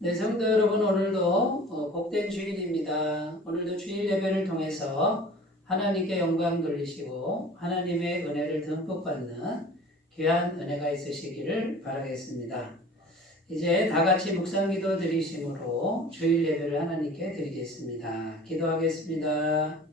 네, 성도 여러분, 오늘도 복된 주일입니다. 오늘도 주일 예배를 통해서 하나님께 영광 돌리시고 하나님의 은혜를 듬뿍 받는 귀한 은혜가 있으시기를 바라겠습니다. 이제 다 같이 묵상기도 드리심으로 주일 예배를 하나님께 드리겠습니다. 기도하겠습니다.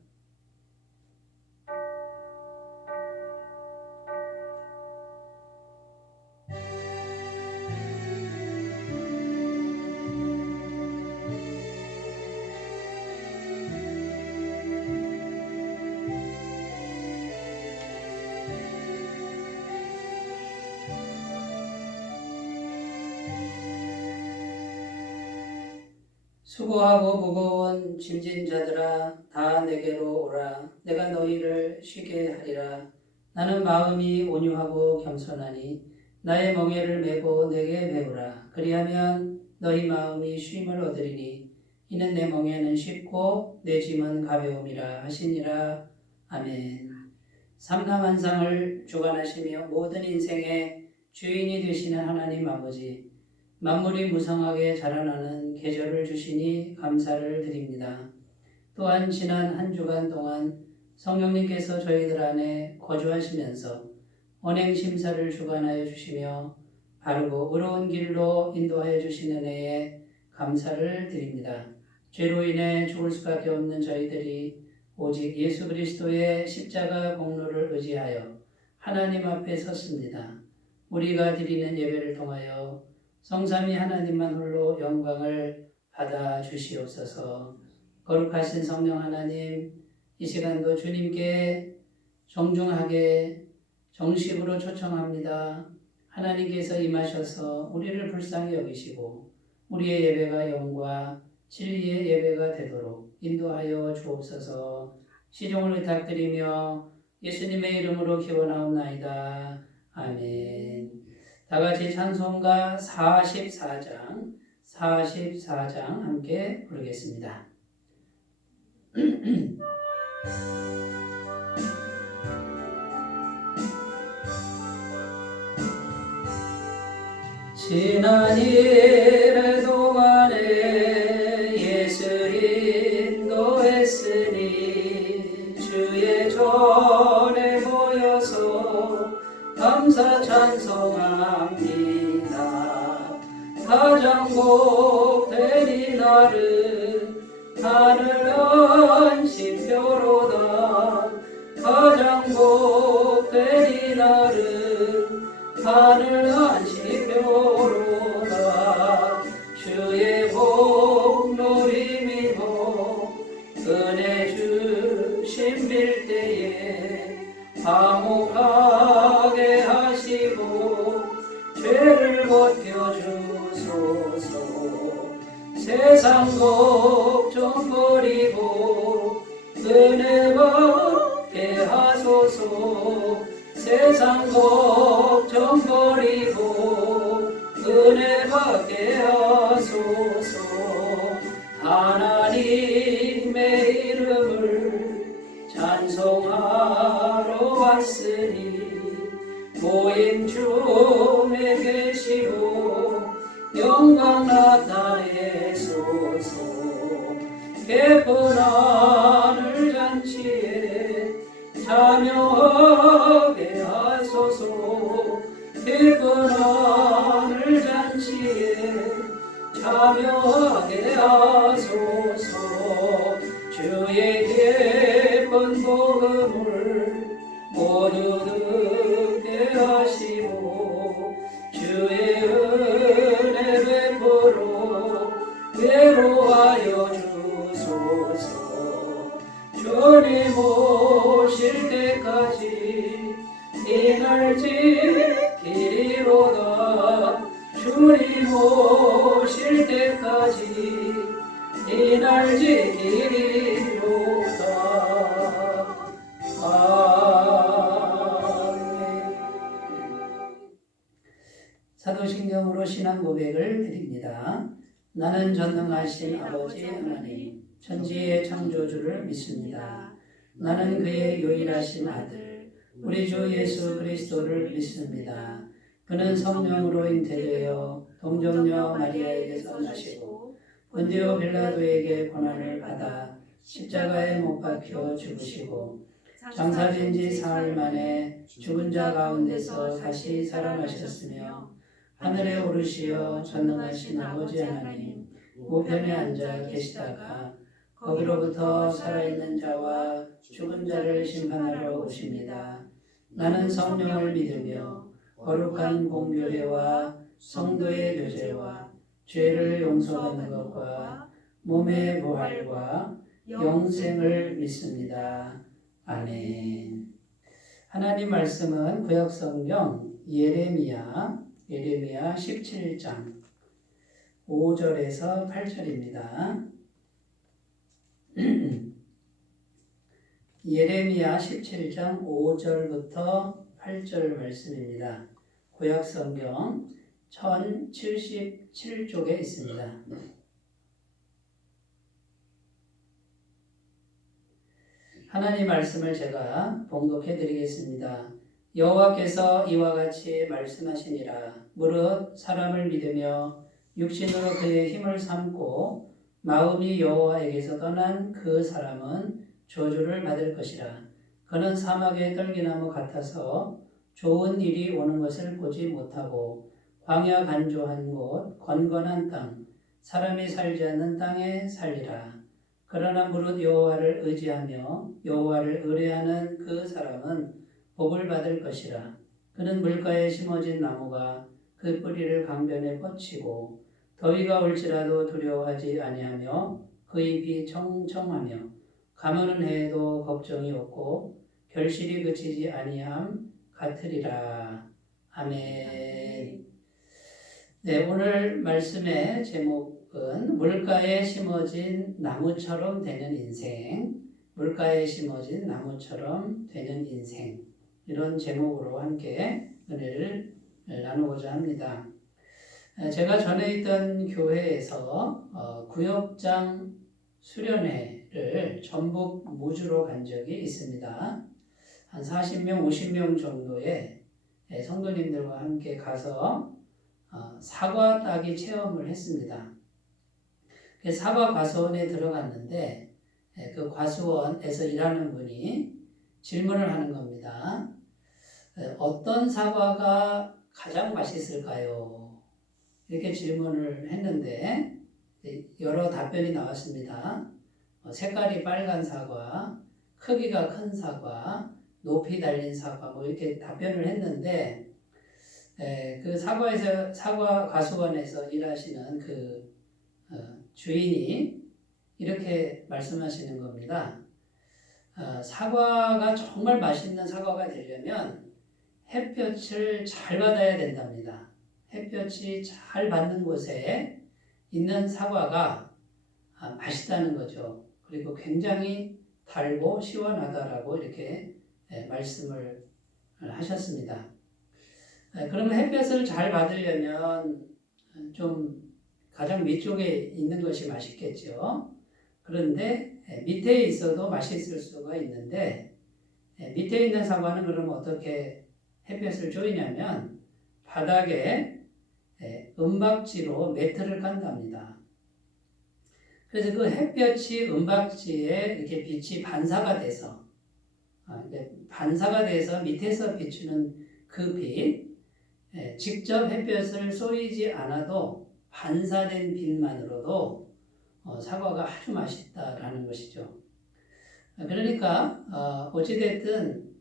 수고하고 무거운 짐진 자들아 다 내게로 오라. 내가 너희를 쉬게 하리라. 나는 마음이 온유하고 겸손하니 나의 멍에를 메고 내게 배우라. 그리하면 너희 마음이 쉼을 얻으리니 이는 내 멍에는 쉽고 내 짐은 가벼움이라 하시니라. 아멘. 삼라만상을 주관하시며 모든 인생의 주인이 되시는 하나님 아버지, 만물이 무성하게 자라나는 계절을 주시니 감사를 드립니다. 또한 지난 한 주간 동안 성령님께서 저희들 안에 거주하시면서 언행심사를 주관하여 주시며 바르고 의로운 길로 인도하여 주시는 은혜에 감사를 드립니다. 죄로 인해 죽을 수밖에 없는 저희들이 오직 예수 그리스도의 십자가 공로를 의지하여 하나님 앞에 섰습니다. 우리가 드리는 예배를 통하여 성삼위 하나님만 홀로 영광을 받아 주시옵소서. 거룩하신 성령 하나님, 이 시간도 주님께 정중하게 정식으로 초청합니다. 하나님께서 임하셔서 우리를 불쌍히 여기시고 우리의 예배가 영과 진리의 예배가 되도록 인도하여 주옵소서. 시종을 부탁드리며 예수님의 이름으로 기원하옵나이다. 아멘. 다 같이 찬송가 44장 함께 부르겠습니다. 지난 일의 동안에 예수 인도했으니 주의 전에 모여서 감사 찬송합니다. 가장 복된 이날은 하늘 안식표로다. 가장 복된 이날은 하늘 안식표로다. 주의 복 누리미고 은혜 주심 빌 때에 화목하게 하시고 죄를 벗겨주소서. 세상 걱정 버리고 은혜 받게 하소서. 세상 걱정 버리고 은혜 받게 하소서. 하나님의 이름을 찬송하러 왔으니 모임 중에 계시고 영광 나타내소서. 깊은 하늘 잔치에 참여하게 하소서. 깊은 하늘 잔치에 참여하게 하소서. 주의 깊은 복음을 모두 듣게 하시고 주의 은혜 베풀어 외로워하여 주소서. 주님 오실 때까지 이날 지키리로다. 주님 오실 때까지 이날 지키리로다. 아멘. 사도신경으로 신앙 고백을 드립니다. 나는 전능하신 아버지 하나님, 천지의 창조주를 믿습니다. 나는 그의 유일하신 아들, 우리 주 예수 그리스도를 믿습니다. 그는 성령으로 잉태되어 동정녀 마리아에게서 나시고 본디오 빌라도에게 고난을 받아 십자가에 못 박혀 죽으시고 장사된 지 사흘 만에 죽은 자 가운데서 다시 살아나셨으며 하늘에 오르시어 전능하신 아버지 하나님 우편에 앉아 계시다가 거기로부터 살아있는 자와 죽은 자를 심판하러 오십니다. 나는 성령을 믿으며 거룩한 공교회와 성도의 교제와 죄를 용서받는 것과 몸의 부활과 영생을 믿습니다. 아멘. 하나님 말씀은 구약성경 예레미야 17장 5절에서 8절입니다. 예레미야 17장 5절부터 8절 말씀입니다. 구약성경 1077쪽에 있습니다. 하나님 말씀을 제가 봉독해 드리겠습니다. 여호와께서 이와 같이 말씀하시니라. 무릇 사람을 믿으며 육신으로 그의 힘을 삼고 마음이 여호와에게서 떠난 그 사람은 저주를 받을 것이라. 그는 사막의 떨기나무 같아서 좋은 일이 오는 것을 보지 못하고 광야 간조한 곳 건건한 땅 사람이 살지 않는 땅에 살리라. 그러나 무릇 여호와를 의지하며 여호와를 의뢰하는 그 사람은 복을 받을 것이라. 그는 물가에 심어진 나무가 그 뿌리를 강변에 뻗치고 더위가 올지라도 두려워하지 아니하며 그 잎이 청청하며 가무는 해에도 걱정이 없고 결실이 그치지 아니함 같으리라. 아멘. 네, 오늘 말씀의 제목은 물가에 심어진 나무처럼 되는 인생, 물가에 심어진 나무처럼 되는 인생, 이런 제목으로 함께 은혜를 나누고자 합니다. 제가 전에 있던 교회에서 구역장 수련회를 전북 무주로 간 적이 있습니다. 한 40명, 50명 정도의 성도님들과 함께 가서 사과 따기 체험을 했습니다. 사과 과수원에 들어갔는데 그 과수원에서 일하는 분이 질문을 하는 겁니다. 어떤 사과가 가장 맛있을까요? 이렇게 질문을 했는데 여러 답변이 나왔습니다. 색깔이 빨간 사과, 크기가 큰 사과, 높이 달린 사과, 뭐 이렇게 답변을 했는데 그 사과 과수원에서 일하시는 그 주인이 이렇게 말씀하시는 겁니다. 사과가 정말 맛있는 사과가 되려면 햇볕을 잘 받아야 된답니다. 햇볕이 잘 받는 곳에 있는 사과가 맛있다는 거죠. 그리고 굉장히 달고 시원하다라고 이렇게 말씀을 하셨습니다. 그러면 햇볕을 잘 받으려면 좀 가장 위쪽에 있는 것이 맛있겠죠. 그런데 밑에 있어도 맛있을 수가 있는데 밑에 있는 사과는 그럼 어떻게 햇볕을 쬐냐면 바닥에 은박지로 매트를 깐답니다. 그래서 그 햇볕이 은박지에 이렇게 빛이 반사가 돼서 밑에서 비추는 그 빛, 직접 햇볕을 쏘이지 않아도 반사된 빛만으로도 사과가 아주 맛있다라는 것이죠. 그러니까 어찌됐든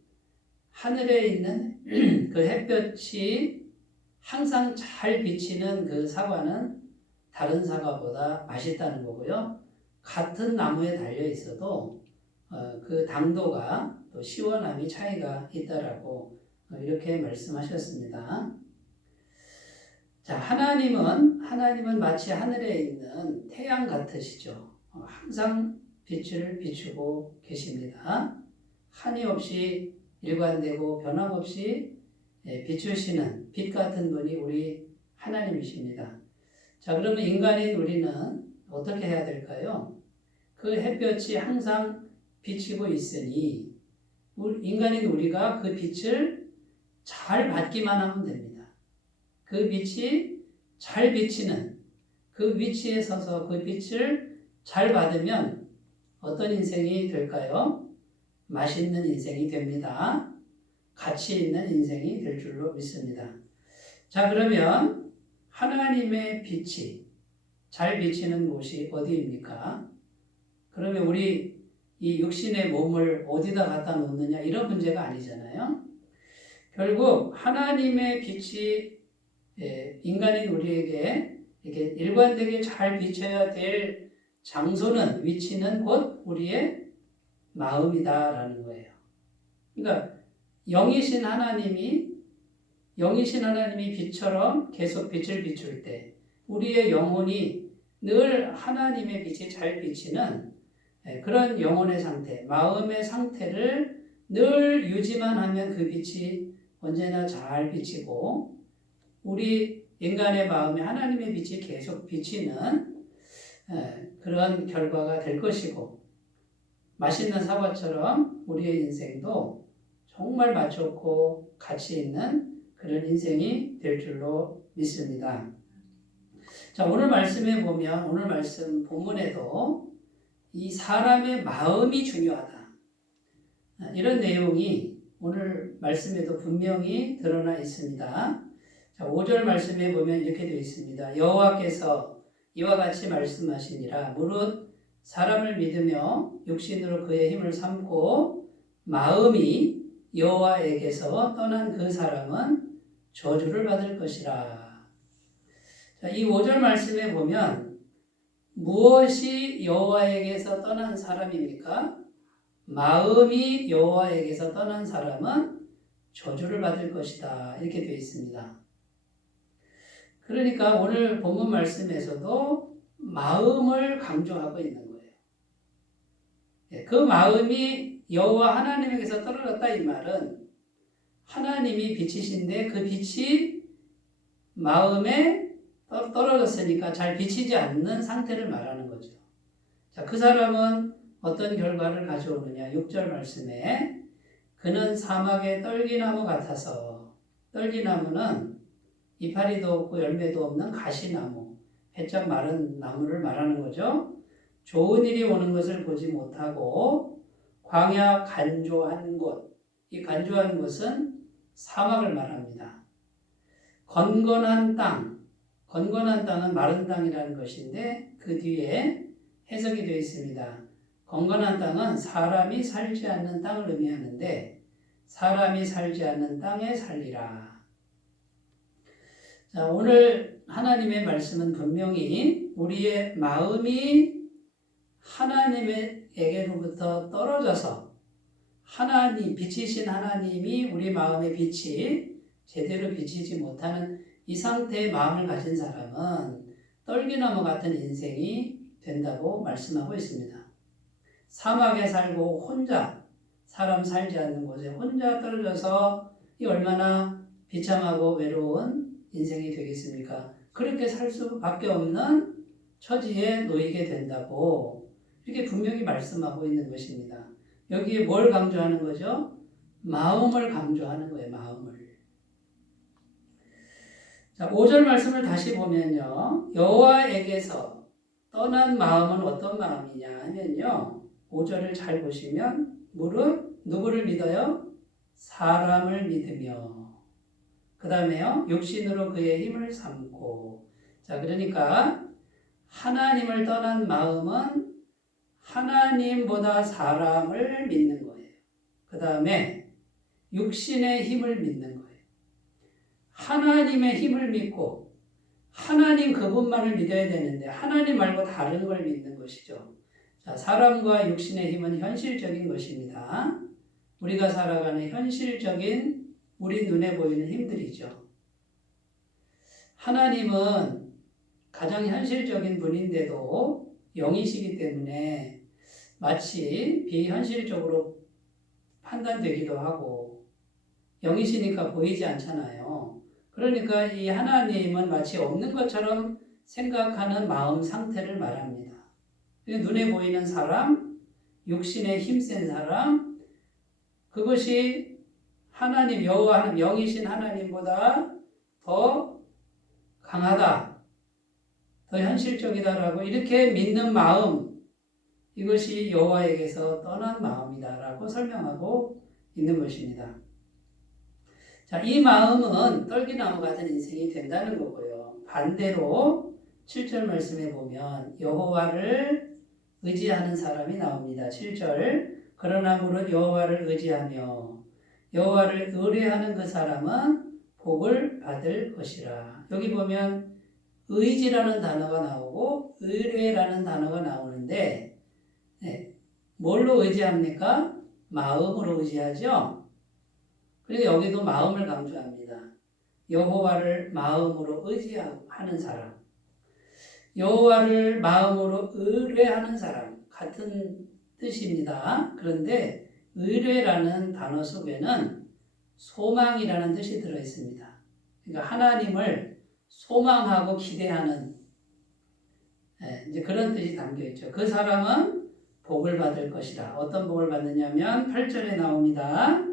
하늘에 있는 그 햇볕이 항상 잘 비치는 그 사과는 다른 사과보다 맛있다는 거고요. 같은 나무에 달려 있어도 그 당도가 또 시원함이 차이가 있다라고 이렇게 말씀하셨습니다. 자, 하나님은 마치 하늘에 있는 태양 같으시죠. 항상 빛을 비추고 계십니다. 한이 없이 일관되고 변함없이 비추시는 빛 같은 분이 우리 하나님이십니다. 자, 그러면 인간인 우리는 어떻게 해야 될까요? 그 햇볕이 항상 비치고 있으니 인간인 우리가 그 빛을 잘 받기만 하면 됩니다. 그 빛이 잘 비치는 그 위치에 서서 그 빛을 잘 받으면 어떤 인생이 될까요? 맛있는 인생이 됩니다. 가치 있는 인생이 될 줄로 믿습니다. 자, 그러면 하나님의 빛이 잘 비치는 곳이 어디입니까? 그러면 우리 이 육신의 몸을 어디다 갖다 놓느냐 이런 문제가 아니잖아요. 결국 하나님의 빛이 인간인 우리에게 이렇게 일관되게 잘 비춰야 될 장소는 위치는 곧 우리의 마음이다라는 거예요. 그러니까 영이신 하나님이 빛처럼 계속 빛을 비출 때 우리의 영혼이 늘 하나님의 빛이 잘 비치는 그런 영혼의 상태, 마음의 상태를 늘 유지만 하면 그 빛이 언제나 잘 비치고 우리 인간의 마음에 하나님의 빛이 계속 비치는 그런 결과가 될 것이고 맛있는 사과처럼 우리의 인생도 정말 맛 좋고 가치 있는 그런 인생이 될 줄로 믿습니다. 자, 오늘 말씀에 보면 오늘 말씀 본문에도 이 사람의 마음이 중요하다. 이런 내용이 오늘 말씀에도 분명히 드러나 있습니다. 자, 5절 말씀에 보면 이렇게 되어 있습니다. 여호와께서 이와 같이 말씀하시니라. 무릇 사람을 믿으며 육신으로 그의 힘을 삼고 마음이 여호와에게서 떠난 그 사람은 저주를 받을 것이라. 자, 이 5절 말씀에 보면 무엇이 여호와에게서 떠난 사람입니까? 마음이 여호와에게서 떠난 사람은 저주를 받을 것이다. 이렇게 되어 있습니다. 그러니까 오늘 본문 말씀에서도 마음을 강조하고 있는 거예요. 그 마음이 여호와 하나님에게서 떨어졌다 이 말은 하나님이 빛이신데 그 빛이 마음에 떨어졌으니까 잘 비치지 않는 상태를 말하는 거죠. 자, 그 사람은 어떤 결과를 가져오느냐? 6절 말씀에 그는 사막의 떨기나무 같아서 떨기나무는 이파리도 없고 열매도 없는 가시나무, 해쩍 마른 나무를 말하는 거죠. 좋은 일이 오는 것을 보지 못하고 광야 간조한 곳, 이 간조한 곳은 사막을 말합니다. 건건한 땅은 마른 땅이라는 것인데 그 뒤에 해석이 되어 있습니다. 건건한 땅은 사람이 살지 않는 땅을 의미하는데 사람이 살지 않는 땅에 살리라. 자, 오늘 하나님의 말씀은 분명히 우리의 마음이 하나님에게로부터 떨어져서 빛이신 하나님이 우리 마음의 빛이 제대로 비치지 못하는 이 상태의 마음을 가진 사람은 떨기나무 같은 인생이 된다고 말씀하고 있습니다. 사막에 살고 혼자 사람 살지 않는 곳에 혼자 떨어져서 이 얼마나 비참하고 외로운 인생이 되겠습니까? 그렇게 살 수밖에 없는 처지에 놓이게 된다고 이렇게 분명히 말씀하고 있는 것입니다. 여기에 뭘 강조하는 거죠? 마음을 강조하는 거예요. 마음을. 자, 5절 말씀을 다시 보면요. 여호와에게서 떠난 마음은 어떤 마음이냐 하면요. 5절을 잘 보시면 무릇 누구를 믿어요? 사람을 믿으며 그 다음에요. 육신으로 그의 힘을 삼고 자, 그러니까 하나님을 떠난 마음은 하나님보다 사람을 믿는 거예요. 그 다음에 육신의 힘을 믿는 거예요. 하나님의 힘을 믿고 하나님 그분만을 믿어야 되는데 하나님 말고 다른 걸 믿는 것이죠. 자, 사람과 육신의 힘은 현실적인 것입니다. 우리가 살아가는 현실적인 우리 눈에 보이는 힘들이죠. 하나님은 가장 현실적인 분인데도 영이시기 때문에 마치 비현실적으로 판단되기도 하고 영이시니까 보이지 않잖아요. 그러니까 이 하나님은 마치 없는 것처럼 생각하는 마음 상태를 말합니다. 눈에 보이는 사람, 육신에 힘센 사람, 그것이 하나님, 여호와 영이신 하나님보다 더 강하다. 더 현실적이다라고 이렇게 믿는 마음, 이것이 여호와에게서 떠난 마음이다라고 설명하고 있는 것입니다. 자, 이 마음은 떨기나무 같은 인생이 된다는 거고요. 반대로 7절 말씀에 보면 여호와를 의지하는 사람이 나옵니다. 7절 그러나 무릇 여호와를 의지하며 여호와를 의뢰하는 그 사람은 복을 받을 것이라. 여기 보면 의지라는 단어가 나오고 의뢰라는 단어가 나오는데 뭘로 의지합니까? 마음으로 의지하죠. 그리고 여기도 마음을 강조합니다. 여호와를 마음으로 의지하는 사람, 여호와를 마음으로 의뢰하는 사람 같은 뜻입니다. 그런데 의뢰라는 단어 속에는 소망이라는 뜻이 들어 있습니다. 그러니까 하나님을 소망하고 기대하는 이제 그런 뜻이 담겨 있죠. 그 사람은 복을 받을 것이라. 어떤 복을 받느냐면 8절에 나옵니다.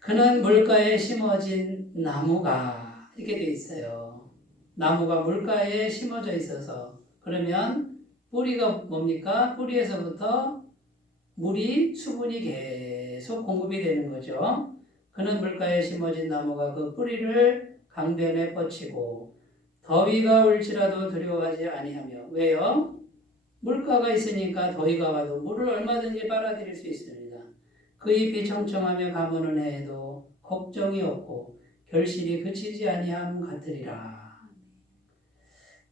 그는 물가에 심어진 나무가 이렇게 되어 있어요. 나무가 물가에 심어져 있어서 그러면 뿌리가 뭡니까? 뿌리에서부터 물이 수분이 계속 공급이 되는 거죠. 그는 물가에 심어진 나무가 그 뿌리를 강변에 뻗치고 더위가 올지라도 두려워하지 아니하며 왜요? 물가가 있으니까 더위가 와도 물을 얼마든지 빨아들일 수 있습니다. 그 잎이 청청하며 가무는 해에도 걱정이 없고 결실이 그치지 아니함 같으리라.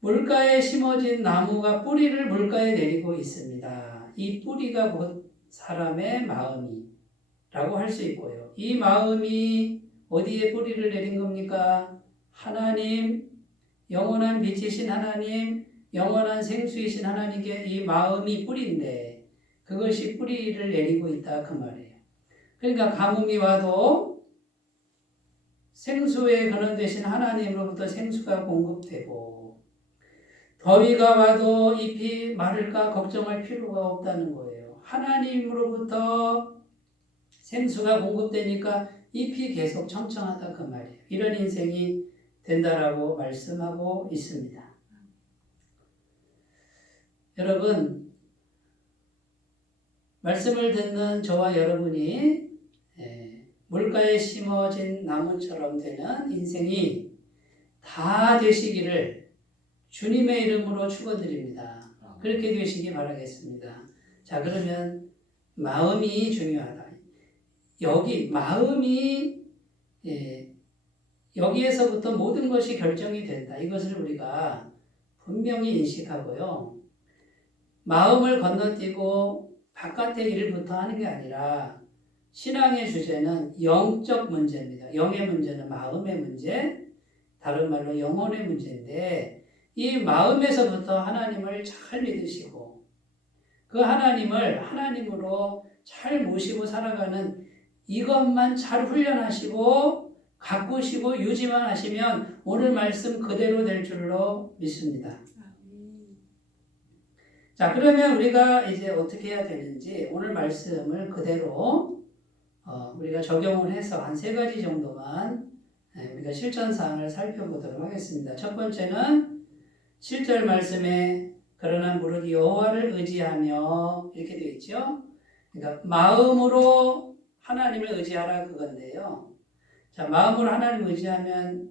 물가에 심어진 나무가 뿌리를 물가에 내리고 있습니다. 이 뿌리가 곧 사람의 마음이라고 할 수 있고요. 이 마음이 어디에 뿌리를 내린 겁니까? 하나님, 영원한 빛이신 하나님, 영원한 생수이신 하나님께 이 마음이 뿌리인데 그것이 뿌리를 내리고 있다 그 말이에요. 그러니까 가뭄이 와도 생수의 근원 되신 하나님으로부터 생수가 공급되고 더위가 와도 잎이 마를까 걱정할 필요가 없다는 거예요. 하나님으로부터 생수가 공급되니까 잎이 계속 청청하다 그 말이에요. 이런 인생이 된다라고 말씀하고 있습니다. 여러분, 말씀을 듣는 저와 여러분이 물가에 심어진 나무처럼 되는 인생이 다 되시기를 주님의 이름으로 축원드립니다. 그렇게 되시기 바라겠습니다. 자, 그러면 마음이 중요하다. 여기 마음이 여기에서부터 모든 것이 결정이 된다. 이것을 우리가 분명히 인식하고요. 마음을 건너뛰고 바깥의 일부터 하는 게 아니라 신앙의 주제는 영적 문제입니다. 영의 문제는 마음의 문제, 다른 말로 영혼의 문제인데 이 마음에서부터 하나님을 잘 믿으시고 그 하나님을 하나님으로 잘 모시고 살아가는 이것만 잘 훈련하시고 가꾸시고 유지만 하시면 오늘 말씀 그대로 될 줄로 믿습니다. 자, 그러면 우리가 이제 어떻게 해야 되는지 오늘 말씀을 그대로 우리가 적용을 해서 한 3가지 정도만 우리가 실천사항을 살펴보도록 하겠습니다. 첫 번째는 7절 말씀에 그러나 무릇 여호와를 의지하며 이렇게 되어 있죠. 그러니까 마음으로 하나님을 의지하라 그건데요. 자, 마음으로 하나님을 의지하면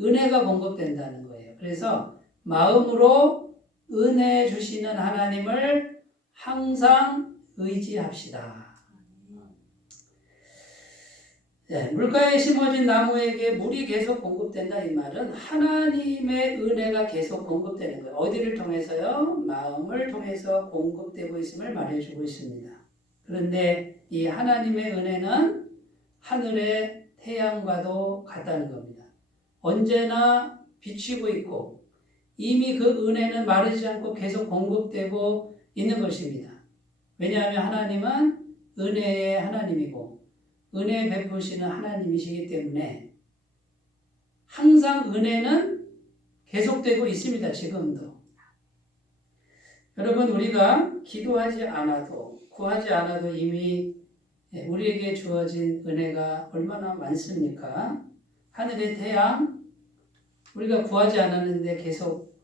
은혜가 공급된다는 거예요. 그래서 마음으로 은혜 주시는 하나님을 항상 의지합시다. 물가에 심어진 나무에게 물이 계속 공급된다 이 말은 하나님의 은혜가 계속 공급되는 거예요. 어디를 통해서요? 마음을 통해서 공급되고 있음을 말해주고 있습니다. 그런데 이 하나님의 은혜는 하늘의 태양과도 같다는 겁니다. 언제나 비치고 있고 이미 그 은혜는 마르지 않고 계속 공급되고 있는 것입니다. 왜냐하면 하나님은 은혜의 하나님이고 은혜 베푸시는 하나님이시기 때문에 항상 은혜는 계속되고 있습니다. 지금도. 여러분 우리가 기도하지 않아도 구하지 않아도 이미 우리에게 주어진 은혜가 얼마나 많습니까? 하늘의 태양 우리가 구하지 않았는데 계속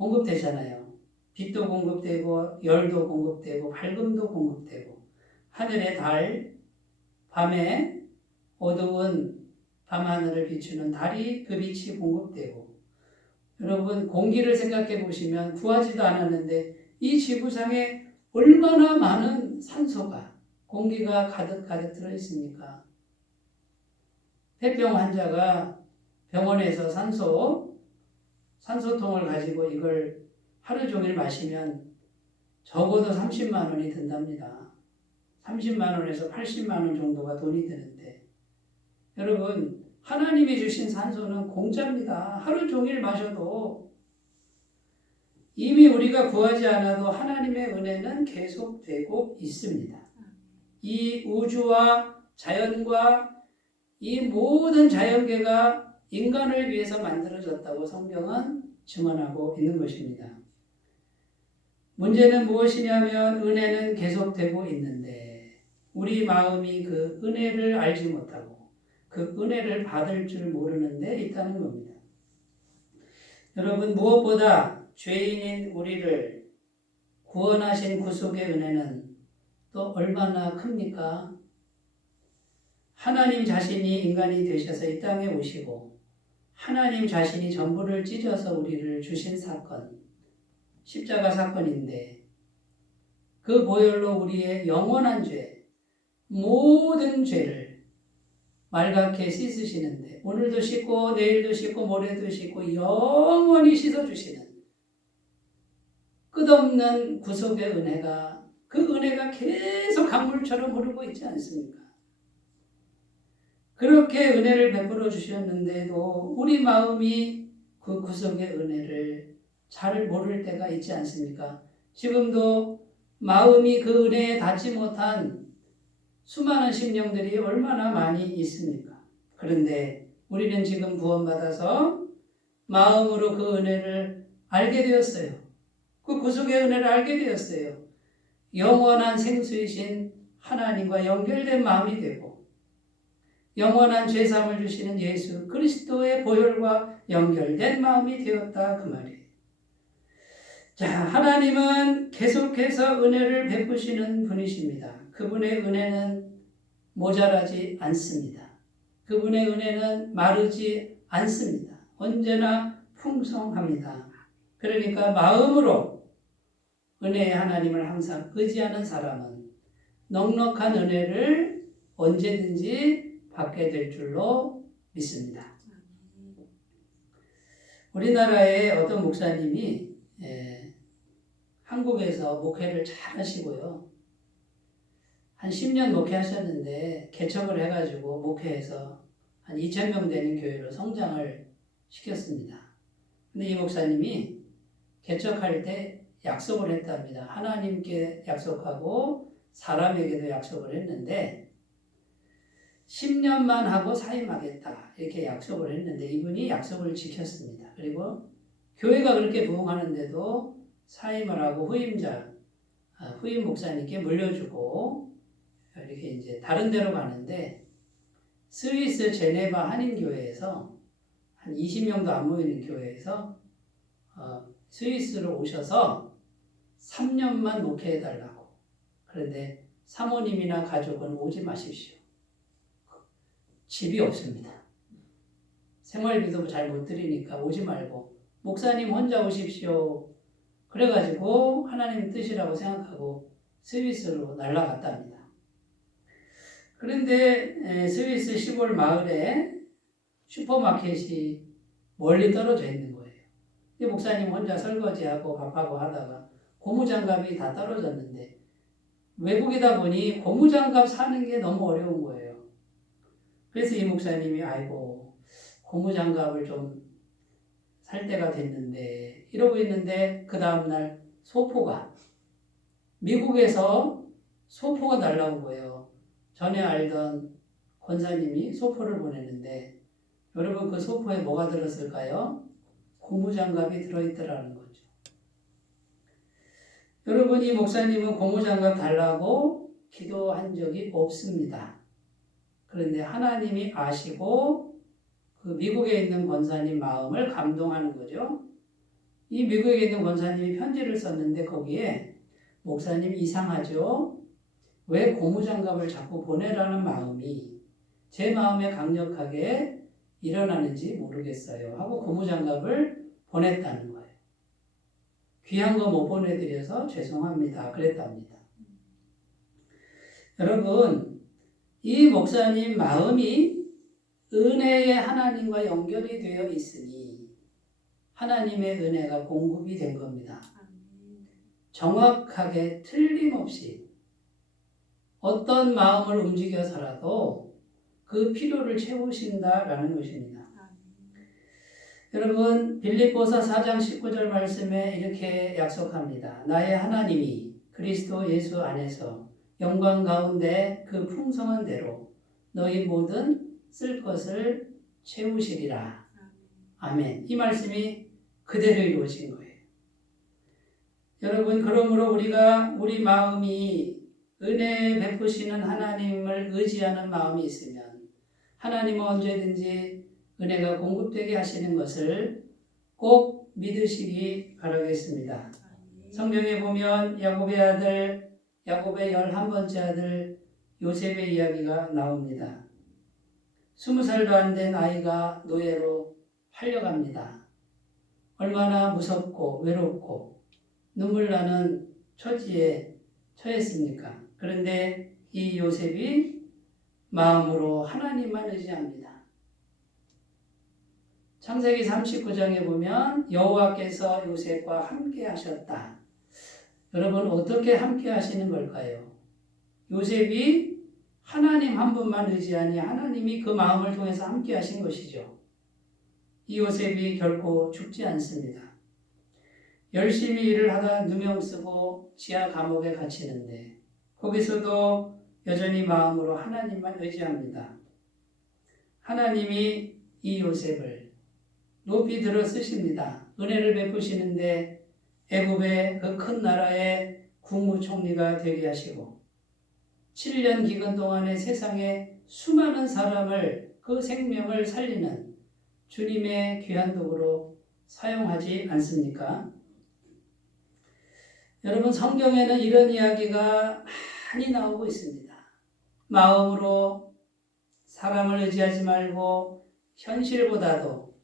공급되잖아요. 빛도 공급되고 열도 공급되고 밝음도 공급되고 하늘의 달, 밤에 어두운 밤하늘을 비추는 달이 그 빛이 공급되고 여러분 공기를 생각해 보시면 구하지도 않았는데 이 지구상에 얼마나 많은 산소가 공기가 가득 들어 있습니까? 폐병 환자가 병원에서 산소통을 가지고 이걸 하루 종일 마시면 적어도 30만 원이 든답니다. 30만 원에서 80만 원 정도가 돈이 드는데 여러분 하나님이 주신 산소는 공짜입니다. 하루 종일 마셔도 이미 우리가 구하지 않아도 하나님의 은혜는 계속되고 있습니다. 이 우주와 자연과 이 모든 자연계가 인간을 위해서 만들어졌다고 성경은 증언하고 있는 것입니다. 문제는 무엇이냐면 은혜는 계속되고 있는데 우리 마음이 그 은혜를 알지 못하고 그 은혜를 받을 줄 모르는 데 있다는 겁니다. 여러분 무엇보다 죄인인 우리를 구원하신 구속의 은혜는 또 얼마나 큽니까? 하나님 자신이 인간이 되셔서 이 땅에 오시고 하나님 자신이 전부를 찢어서 우리를 주신 사건, 십자가 사건인데 그 보혈로 우리의 영원한 죄, 모든 죄를 말갛게 씻으시는데 오늘도 씻고 내일도 씻고 모레도 씻고 영원히 씻어주시는 끝없는 구속의 은혜가 그 은혜가 계속 강물처럼 흐르고 있지 않습니까? 그렇게 은혜를 베풀어 주셨는데도 우리 마음이 그 구속의 은혜를 잘 모를 때가 있지 않습니까? 지금도 마음이 그 은혜에 닿지 못한 수많은 심령들이 얼마나 많이 있습니까? 그런데 우리는 지금 구원받아서 마음으로 그 은혜를 알게 되었어요. 그 구속의 은혜를 알게 되었어요. 영원한 생수이신 하나님과 연결된 마음이 되고 영원한 죄사함을 주시는 예수 그리스도의 보혈과 연결된 마음이 되었다 그 말이에요. 자, 하나님은 계속해서 은혜를 베푸시는 분이십니다. 그분의 은혜는 모자라지 않습니다. 그분의 은혜는 마르지 않습니다. 언제나 풍성합니다. 그러니까 마음으로 은혜의 하나님을 항상 의지하는 사람은 넉넉한 은혜를 언제든지 받게 될 줄로 믿습니다. 우리나라의 어떤 목사님이 한국에서 목회를 잘 하시고요. 한 10년 목회하셨는데 개척을 해가지고 목회해서 한 2,000명 되는 교회로 성장을 시켰습니다. 근데 이 목사님이 개척할 때 약속을 했답니다. 하나님께 약속하고 사람에게도 약속을 했는데 10년만 하고 사임하겠다 이렇게 약속을 했는데 이분이 약속을 지켰습니다. 그리고 교회가 그렇게 부흥하는데도 사임을 하고 후임 목사님께 물려주고 이렇게 이제 다른 데로 가는데 스위스 제네바 한인교회에서 한 20명도 안 모이는 교회에서 스위스로 오셔서 3년만 목회해달라고. 그런데 사모님이나 가족은 오지 마십시오. 집이 없습니다. 생활비도 잘 못 드리니까 오지 말고 목사님 혼자 오십시오. 그래가지고 하나님 뜻이라고 생각하고 스위스로 날아갔답니다. 그런데 스위스 시골 마을에 슈퍼마켓이 멀리 떨어져 있는 거예요. 이 목사님 혼자 설거지하고 밥하고 하다가 고무장갑이 다 떨어졌는데 외국이다 보니 고무장갑 사는 게 너무 어려운 거예요. 그래서 이 목사님이 아이고 고무장갑을 좀 살 때가 됐는데 이러고 있는데 그 다음날 미국에서 소포가 날라온 거예요. 전에 알던 권사님이 소포를 보냈는데 여러분 그 소포에 뭐가 들었을까요? 고무장갑이 들어있더라는 거죠. 여러분 이 목사님은 고무장갑 달라고 기도한 적이 없습니다. 그런데 하나님이 아시고 그 미국에 있는 권사님 마음을 감동하는 거죠. 이 미국에 있는 권사님이 편지를 썼는데 거기에 목사님 이상하죠? 왜 고무장갑을 자꾸 보내라는 마음이 제 마음에 강력하게 일어나는지 모르겠어요 하고 고무장갑을 보냈다는 거예요. 귀한 거 못 보내드려서 죄송합니다 그랬답니다. 여러분, 이 목사님 마음이 은혜의 하나님과 연결이 되어 있으니 하나님의 은혜가 공급이 된 겁니다. 정확하게 틀림없이 어떤 마음을 움직여서라도 그 필요를 채우신다라는 것입니다. 여러분, 빌립보서 4장 19절 말씀에 이렇게 약속합니다. 나의 하나님이 그리스도 예수 안에서 영광 가운데 그 풍성한 대로 너희 모든 쓸 것을 채우시리라. 아멘. 이 말씀이 그대로 이루어진 거예요. 여러분, 그러므로 우리가 우리 마음이 은혜 베푸시는 하나님을 의지하는 마음이 있으면 하나님은 언제든지 은혜가 공급되게 하시는 것을 꼭 믿으시기 바라겠습니다. 성경에 보면 야곱의 아들, 야곱의 11번째 아들 요셉의 이야기가 나옵니다. 20살도 안 된 아이가 노예로 팔려갑니다. 얼마나 무섭고 외롭고 눈물 나는 처지에 처했습니까? 그런데 이 요셉이 마음으로 하나님만 의지합니다. 창세기 39장에 보면 여호와께서 요셉과 함께 하셨다. 여러분, 어떻게 함께 하시는 걸까요? 요셉이 하나님 한 분만 의지하니 하나님이 그 마음을 통해서 함께 하신 것이죠. 이 요셉이 결코 죽지 않습니다. 열심히 일을 하다 누명 쓰고 지하 감옥에 갇히는데 거기서도 여전히 마음으로 하나님만 의지합니다. 하나님이 이 요셉을 높이 들어 쓰십니다. 은혜를 베푸시는데 애굽의 그 큰 나라의 국무총리가 되게 하시고 7년 기간 동안에 세상에 수많은 사람을 그 생명을 살리는 주님의 귀한 도구로 사용하지 않습니까? 여러분, 성경에는 이런 이야기가 많이 나오고 있습니다. 마음으로 사람을 의지하지 말고 현실보다도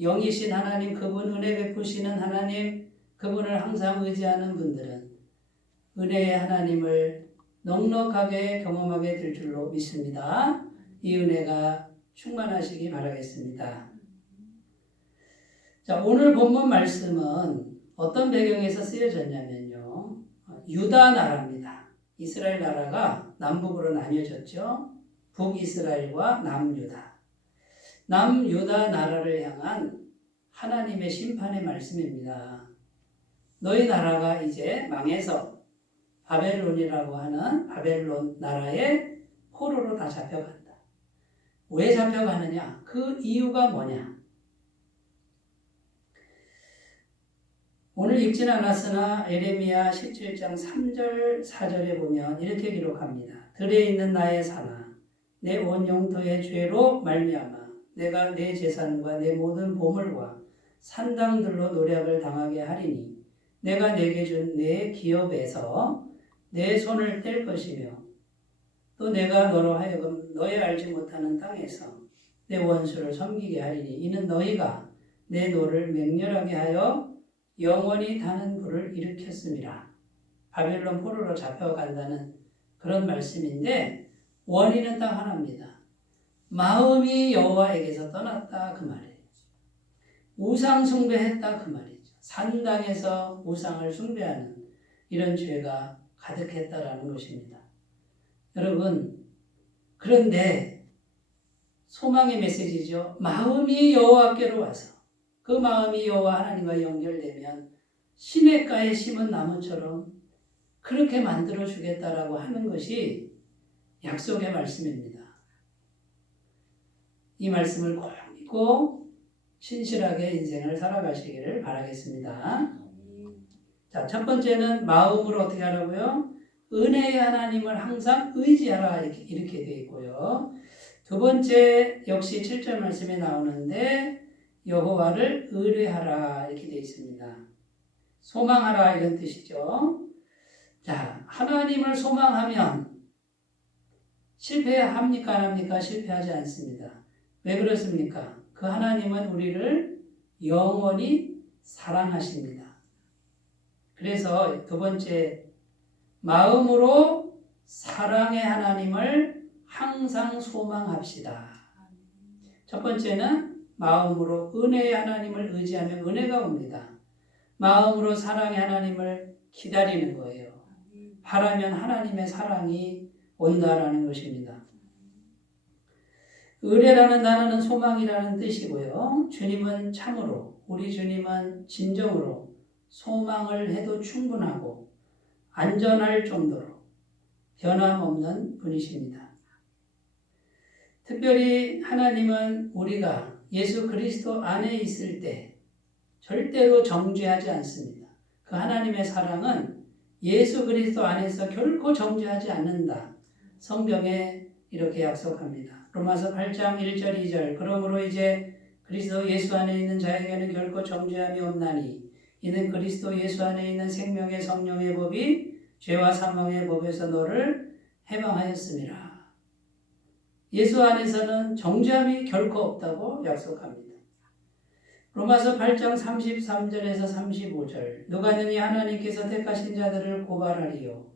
영이신 하나님, 그분 은혜 베푸시는 하나님, 그분을 항상 의지하는 분들은 은혜의 하나님을 넉넉하게 경험하게 될 줄로 믿습니다. 이 은혜가 충만하시기 바라겠습니다. 자, 오늘 본문 말씀은 어떤 배경에서 쓰여졌냐면요. 유다 나라입니다. 이스라엘 나라가 남북으로 나뉘어졌죠. 북이스라엘과 남유다. 남유다 나라를 향한 하나님의 심판의 말씀입니다. 너희 나라가 이제 망해서 바벨론이라고 하는 바벨론 나라의 포로로 다 잡혀간다. 왜 잡혀가느냐? 그 이유가 뭐냐? 오늘 읽진 않았으나 에레미야 17장 3절 4절에 보면 이렇게 기록합니다. 들에 있는 나의 산아, 내 온 영토의 죄로 말미암아 내가 내 재산과 내 모든 보물과 산당들로 노략을 당하게 하리니 내가 내게 준 내 기업에서 내 손을 뗄 것이며 또 내가 너로 하여금 너의 알지 못하는 땅에서 내 원수를 섬기게 하리니 이는 너희가 내 노를 맹렬하게 하여 영원히 타는 불을 일으켰음이라. 바벨론 포로로 잡혀간다는 그런 말씀인데 원인은 딱 하나입니다. 마음이 여호와에게서 떠났다 그 말이에요. 우상 숭배했다 그 말이죠. 산당에서 우상을 숭배하는 이런 죄가 가득했다라는 것입니다. 여러분, 그런데 소망의 메시지죠. 마음이 여호와께로 와서 그 마음이 여호와 하나님과 연결되면 시냇가에 심은 나무처럼 그렇게 만들어 주겠다라고 하는 것이 약속의 말씀입니다. 이 말씀을 꼭 믿고 신실하게 인생을 살아가시기를 바라겠습니다. 자, 첫 번째는 마음으로 어떻게 하라고요? 은혜의 하나님을 항상 의지하라 이렇게 되어 있고요. 두 번째 역시 7절 말씀에 나오는데 여호와를 의뢰하라 이렇게 되어 있습니다. 소망하라 이런 뜻이죠. 자, 하나님을 소망하면 실패합니까 안 합니까? 실패하지 않습니다. 왜 그렇습니까? 그 하나님은 우리를 영원히 사랑하십니다. 그래서 두 번째, 마음으로 사랑의 하나님을 항상 소망합시다. 첫 번째는 마음으로 은혜의 하나님을 의지하면 은혜가 옵니다. 마음으로 사랑의 하나님을 기다리는 거예요. 바라면 하나님의 사랑이 온다라는 것입니다. 의뢰라는 단어는 소망이라는 뜻이고요. 주님은 참으로, 우리 주님은 진정으로 소망을 해도 충분하고 안전할 정도로 변함없는 분이십니다. 특별히 하나님은 우리가 예수 그리스도 안에 있을 때 절대로 정죄하지 않습니다. 그 하나님의 사랑은 예수 그리스도 안에서 결코 정죄하지 않는다. 성경에 이렇게 약속합니다. 로마서 8장 1절 2절 그러므로 이제 그리스도 예수 안에 있는 자에게는 결코 정죄함이 없나니 이는 그리스도 예수 안에 있는 생명의 성령의 법이 죄와 사망의 법에서 너를 해방하였습니다. 예수 안에서는 정죄함이 결코 없다고 약속합니다. 로마서 8장 33절에서 35절 누가 능히 하나님께서 택하신 자들을 고발하리요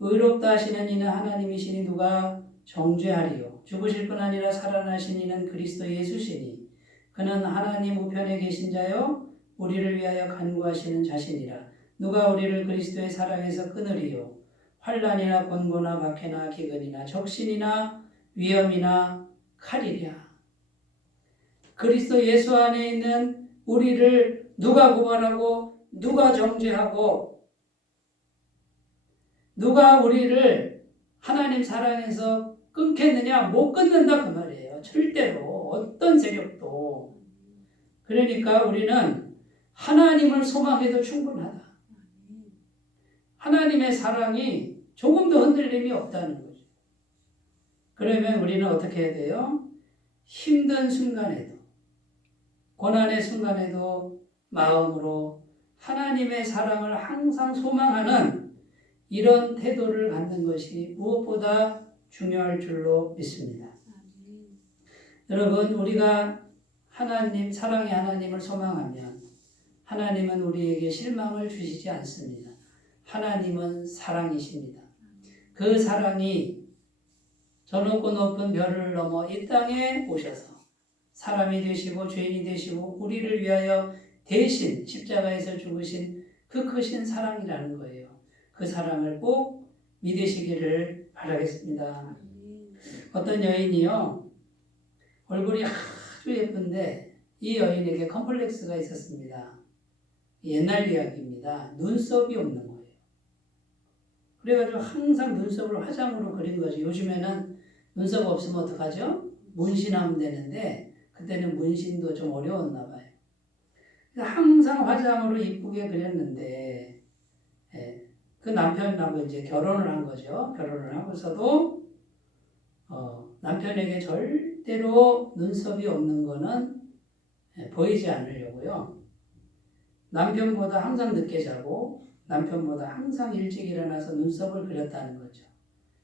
의롭다 하시는 이는 하나님이시니 누가 정죄하리요 죽으실 뿐 아니라 살아나신 이는 그리스도 예수시니 그는 하나님 우편에 계신 자요 우리를 위하여 간구하시는 자신이라 누가 우리를 그리스도의 사랑에서 끊으리요 환난이나 곤고나 박해나 기근이나 적신이나 위험이나 칼이랴. 그리스도 예수 안에 있는 우리를 누가 고발하고 누가 정죄하고 누가 우리를 하나님 사랑에서 끊겠느냐? 못 끊는다 그 말이에요. 절대로 어떤 세력도. 그러니까 우리는 하나님을 소망해도 충분하다. 하나님의 사랑이 조금도 흔들림이 없다는 거죠. 그러면 우리는 어떻게 해야 돼요? 힘든 순간에도 고난의 순간에도 마음으로 하나님의 사랑을 항상 소망하는 이런 태도를 갖는 것이 무엇보다 중요할 줄로 믿습니다. 여러분 우리가 하나님 사랑의 하나님을 소망하면 하나님은 우리에게 실망을 주시지 않습니다. 하나님은 사랑이십니다. 그 사랑이 저 높고 높은 별을 넘어 이 땅에 오셔서 사람이 되시고 죄인이 되시고 우리를 위하여 대신 십자가에서 죽으신 그 크신 사랑이라는 거예요. 그 사랑을 꼭 믿으시기를 바라겠습니다. 어떤 여인이요 얼굴이 아주 예쁜데 이 여인에게 컴플렉스가 있었습니다. 옛날 이야기입니다. 눈썹이 없는 거예요. 그래가지고 항상 눈썹을 화장으로 그린 거죠. 요즘에는 눈썹 없으면 어떡하죠? 문신하면 되는데 그때는 문신도 좀 어려웠나 봐요. 항상 화장으로 이쁘게 그렸는데 그 남편하고 이제 결혼을 한 거죠. 결혼을 하고서도 남편에게 절대로 눈썹이 없는 거는 보이지 않으려고요. 남편보다 항상 늦게 자고 남편보다 항상 일찍 일어나서 눈썹을 그렸다는 거죠.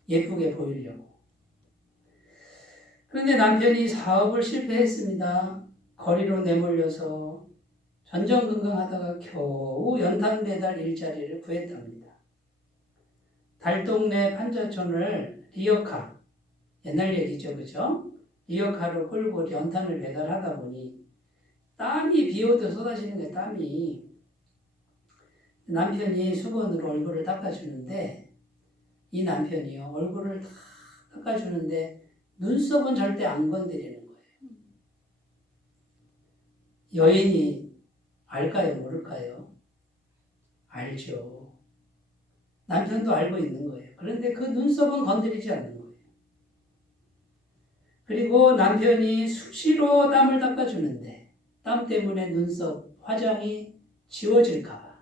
예쁘게 보이려고. 그런데 남편이 사업을 실패했습니다. 거리로 내몰려서 전전긍긍하다가 겨우 연탄 배달 일자리를 구했답니다. 달동네 판자촌을 리어카, 옛날 얘기죠, 그죠? 리어카로 끌고 연탄을 배달하다 보니 땀이 비 오듯 쏟아지는 게 땀이 남편이 수건으로 얼굴을 닦아주는데 이 남편이요 얼굴을 다 닦아주는데 눈썹은 절대 안 건드리는 거예요. 여인이 알까요? 모를까요? 알죠. 남편도 알고 있는 거예요. 그런데 그 눈썹은 건드리지 않는 거예요. 그리고 남편이 수시로 땀을 닦아주는데 땀 때문에 눈썹 화장이 지워질까 봐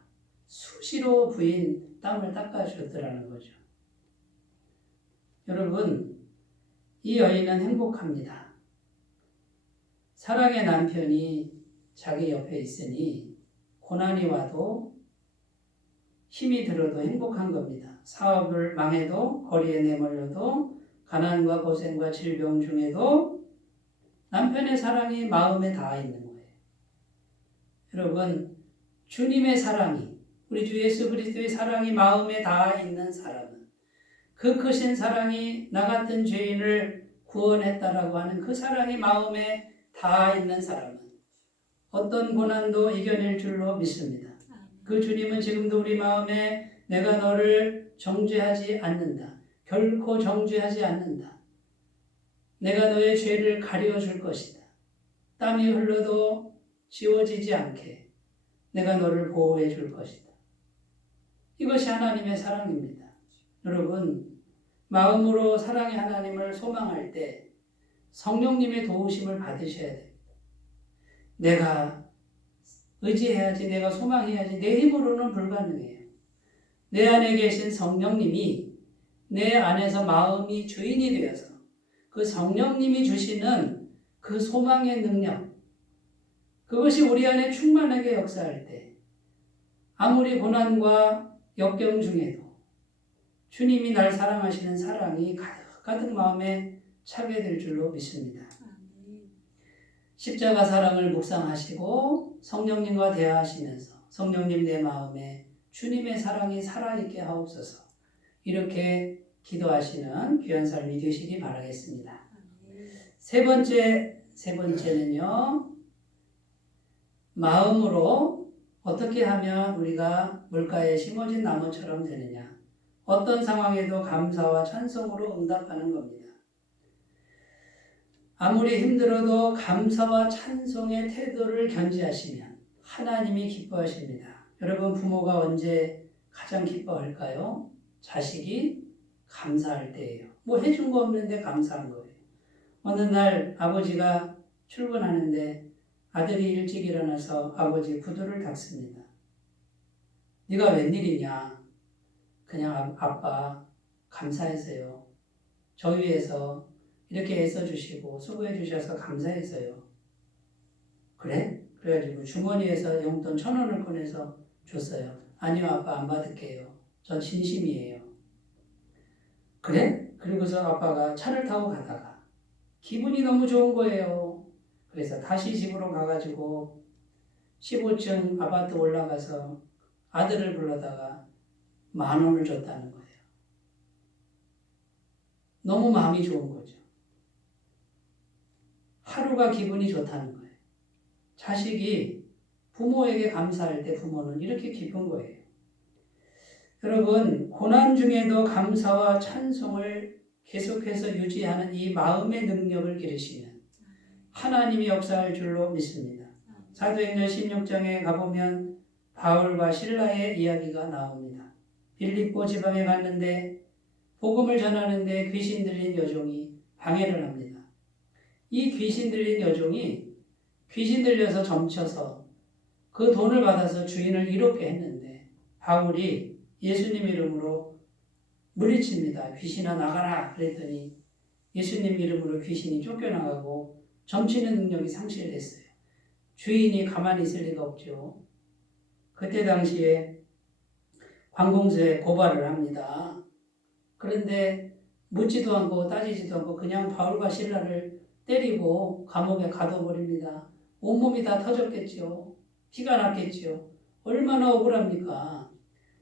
수시로 부인 땀을 닦아주더라는 거죠. 여러분 이 여인은 행복합니다. 사랑의 남편이 자기 옆에 있으니 고난이 와도 힘이 들어도 행복한 겁니다. 사업을 망해도 거리에 내몰려도 가난과 고생과 질병 중에도 남편의 사랑이 마음에 닿아 있는 거예요. 여러분, 주님의 사랑이, 우리 주 예수 그리스도의 사랑이 마음에 닿아 있는 사람은, 그 크신 사랑이 나 같은 죄인을 구원했다라고 하는 그 사랑이 마음에 닿아 있는 사람은 어떤 고난도 이겨낼 줄로 믿습니다. 그 주님은 지금도 우리 마음에 내가 너를 정죄하지 않는다. 결코 정죄하지 않는다. 내가 너의 죄를 가려줄 것이다. 땀이 흘러도 지워지지 않게 내가 너를 보호해 줄 것이다. 이것이 하나님의 사랑입니다. 여러분, 마음으로 사랑의 하나님을 소망할 때 성령님의 도우심을 받으셔야 됩니다. 내가 의지해야지, 내가 소망해야지, 내 힘으로는 불가능해요. 내 안에 계신 성령님이 내 안에서 마음이 주인이 되어서 그 성령님이 주시는 그 소망의 능력, 그것이 우리 안에 충만하게 역사할 때 아무리 고난과 역경 중에도 주님이 날 사랑하시는 사랑이 가득 마음에 차게 될 줄로 믿습니다. 십자가 사랑을 묵상하시고 성령님과 대화하시면서 성령님 내 마음에 주님의 사랑이 살아있게 하옵소서, 이렇게 기도하시는 귀한 삶이 되시기 바라겠습니다. 세 번째는요, 마음으로 어떻게 하면 우리가 물가에 심어진 나무처럼 되느냐, 어떤 상황에도 감사와 찬송으로 응답하는 겁니다. 아무리 힘들어도 감사와 찬송의 태도를 견지하시면 하나님이 기뻐하십니다. 여러분, 부모가 언제 가장 기뻐할까요? 자식이 감사할 때예요. 뭐 해준 거 없는데 감사한 거예요. 어느 날 아버지가 출근하는데 아들이 일찍 일어나서 아버지 구두를 닦습니다. 네가 웬일이냐? 그냥 아빠 감사해서요. 저 위해서 이렇게 애써주시고 수고해주셔서 감사해서요. 그래? 그래가지고 주머니에서 용돈 1,000원을 꺼내서 줬어요. 아니요, 아빠 안 받을게요. 전 진심이에요. 그래? 그리고서 아빠가 차를 타고 가다가 기분이 너무 좋은 거예요. 그래서 다시 집으로 가가지고 15층 아파트 올라가서 아들을 불러다가 10,000원을 줬다는 거예요. 너무 마음이 좋은 거죠. 하루가 기분이 좋다는 거예요. 자식이 부모에게 감사할 때 부모는 이렇게 기쁜 거예요. 여러분, 고난 중에도 감사와 찬송을 계속해서 유지하는 이 마음의 능력을 기르시면 하나님이 역사할 줄로 믿습니다. 사도행전 16장에 가보면 바울과 실라의 이야기가 나옵니다. 빌립보 지방에 갔는데 복음을 전하는데 귀신 들린 여종이 방해를 합니다. 이 귀신 들린 여종이 귀신 들려서 점쳐서 그 돈을 받아서 주인을 이롭게 했는데 바울이 예수님 이름으로 물리칩니다. 귀신아 나가라 그랬더니 예수님 이름으로 귀신이 쫓겨나가고 점치는 능력이 상실됐어요. 주인이 가만히 있을 리가 없죠. 그때 당시에 관공서에 고발을 합니다. 그런데 묻지도 않고 따지지도 않고 그냥 바울과 실라를 때리고 감옥에 가둬버립니다. 온몸이 다 터졌겠죠. 피가 났겠죠. 얼마나 억울합니까?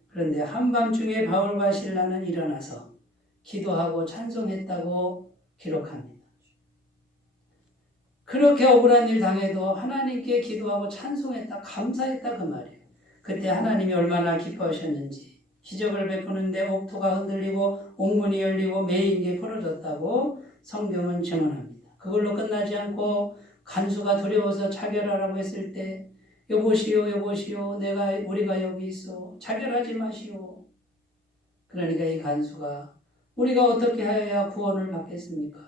그런데 한밤중에 바울과 실라는 일어나서 기도하고 찬송했다고 기록합니다. 그렇게 억울한 일 당해도 하나님께 기도하고 찬송했다, 감사했다 그 말이에요. 그때 하나님이 얼마나 기뻐하셨는지, 기적을 베푸는데 옥토가 흔들리고 옥문이 열리고 매인 게 풀어졌다고 성경은 증언합니다. 그걸로 끝나지 않고 간수가 두려워서 자결하라고 했을 때 여보시오 여보시오 우리가 여기 있어 자결하지 마시오. 그러니까 이 간수가 우리가 어떻게 하여야 구원을 받겠습니까?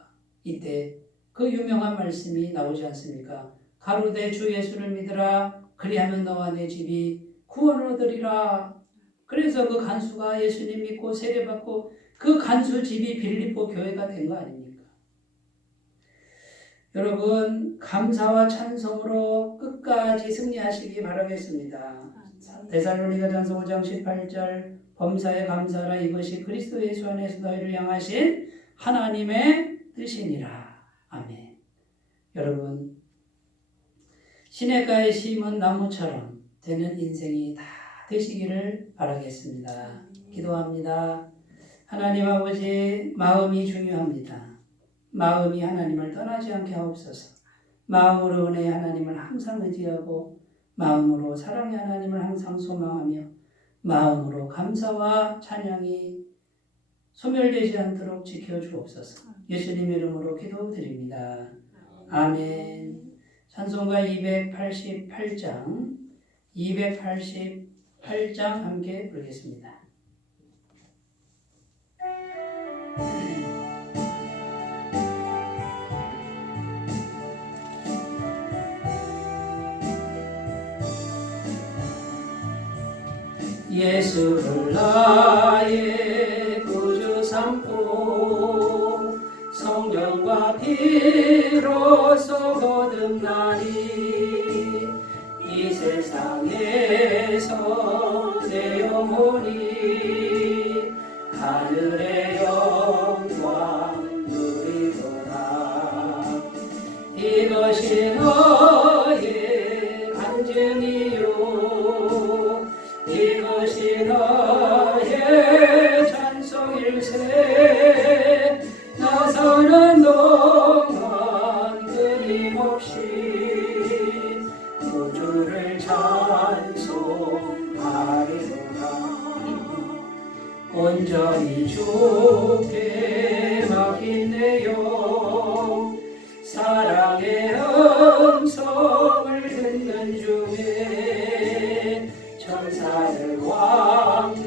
이때 그 유명한 말씀이 나오지 않습니까? 가로되 주 예수를 믿으라 그리하면 너와 내 집이 구원을 얻으리라. 그래서 그 간수가 예수님 믿고 세례받고 그 간수 집이 빌립보 교회가 된 거 아닙니까? 여러분 감사와 찬송으로 끝까지 승리하시기 바라겠습니다. 데살로니가전서 5장 18절 범사에 감사하라 이것이 그리스도 예수 안에서 너희를 향하신 하나님의 뜻이니라. 아멘. 여러분 시냇가에 심은 나무처럼 되는 인생이 다 되시기를 바라겠습니다. 기도합니다. 하나님 아버지 마음이 중요합니다. 마음이 하나님을 떠나지 않게 하옵소서. 마음으로 은혜의 하나님을 항상 의지하고 마음으로 사랑의 하나님을 항상 소망하며 마음으로 감사와 찬양이 소멸되지 않도록 지켜주옵소서. 예수님 이름으로 기도드립니다. 아멘. 찬송가 288장 함께 부르겠습니다. 예수를 나의 구주 삼고 성령과 피로써 거듭나니 이 세상에서 내 영혼이 하늘의 영광 누리도다. 이것이 너의 간증이요 이것이 너의 찬송일세. 나서는 동안 끊임없이 구주를 찬송하리로다. 온전히 주께 맡긴 내 영 사랑의 음성을 듣는 중에 천사를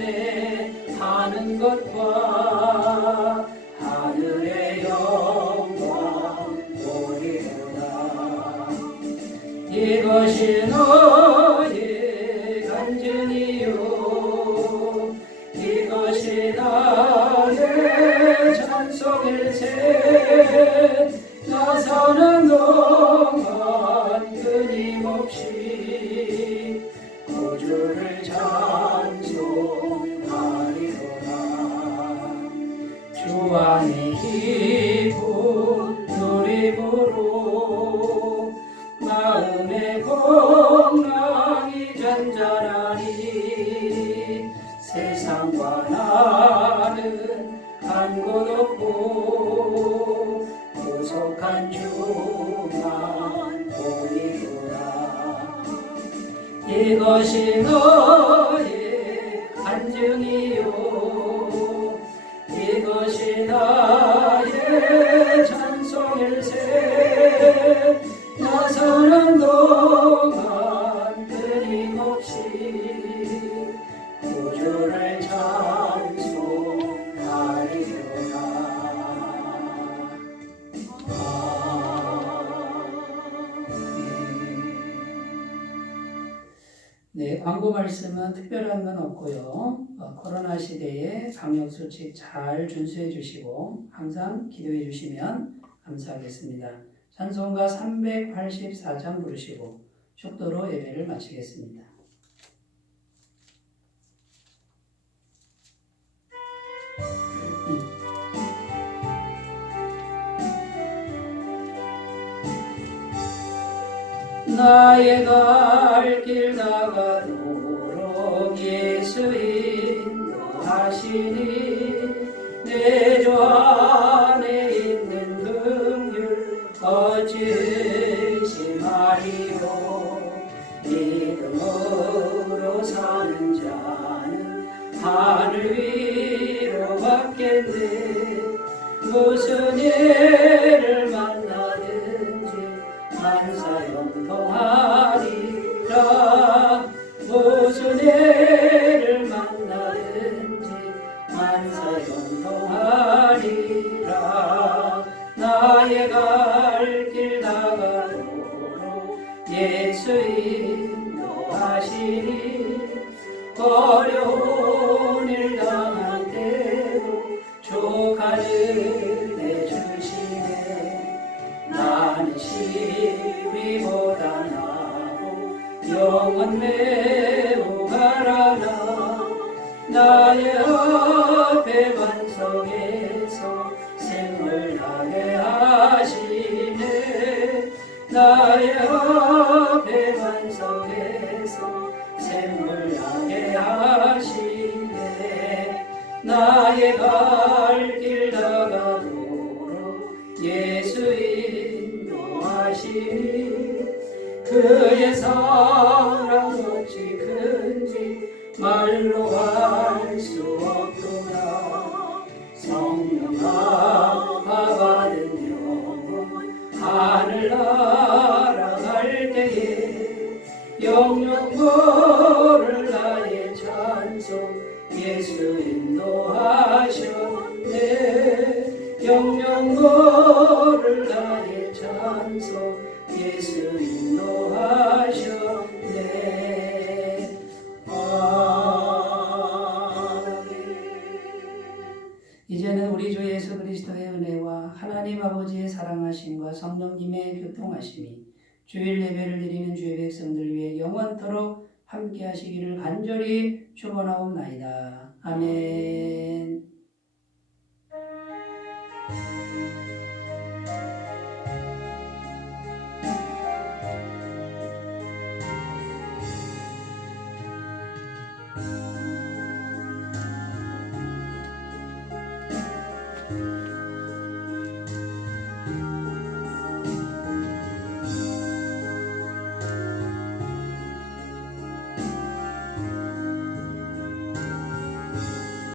왕래하는 것과 하늘의 영광 보리로다. 이것이 너의 간증이요 이것이 나의 찬송일세. 나서는 동안 끊임없이 구주를 찬송하리로다. 주 안에 기쁜 누림으로 마음의 공랑이 잔잔하니 세상과 나는 한 곳 없고 구속한 주만 보이구나. 이것이 너의 간증이요 이것이 나의 찬송일세. 나서는 동안 끊임없이 구주를 찬송하리로다. 네, 광고 말씀은 특별한 건 없고요. 코로나 시대에 방역수칙 잘 준수해 주시고 항상 기도해 주시면 감사하겠습니다. 찬송가 384장 부르시고 축도로 예배를 마치겠습니다. 나의 갈 길 나가도록 예수 인도하시니 내 주 안에 있는 긍휼 어찌 의심하리요. 믿음으로 사는 자는 하늘 위로 받겠네. 무슨 일을 만나든지 만사형통하리라. 무슨 일을 만나든지 만사형통하리라. 나의 갈 길 나가도록 예수 인도하시니 어려운 일 당할 때도 조카를 내주시네. 나는 앞에 반석에서 샘물 나게 하시네. 나의 앞에 반석에서 샘물 나게 하시네. 나의 갈 길 다가도록 예수 인도하시니 그의 사랑 어찌 큰지 말로 할 수 없구나. 성령아 받은 영혼 하늘 날아갈 때에 영영거를 나의 찬송 예수 인도하셨네. 영영거를 나의 찬송 예수 인도하셨네. 이제는 우리 주 예수 그리스도의 은혜와 하나님 아버지의 사랑하심과 성령님의 교통하심이 주일 예배를 드리는 주의 백성들 위해 영원토록 함께 하시기를 간절히 축원하옵나이다. 아멘.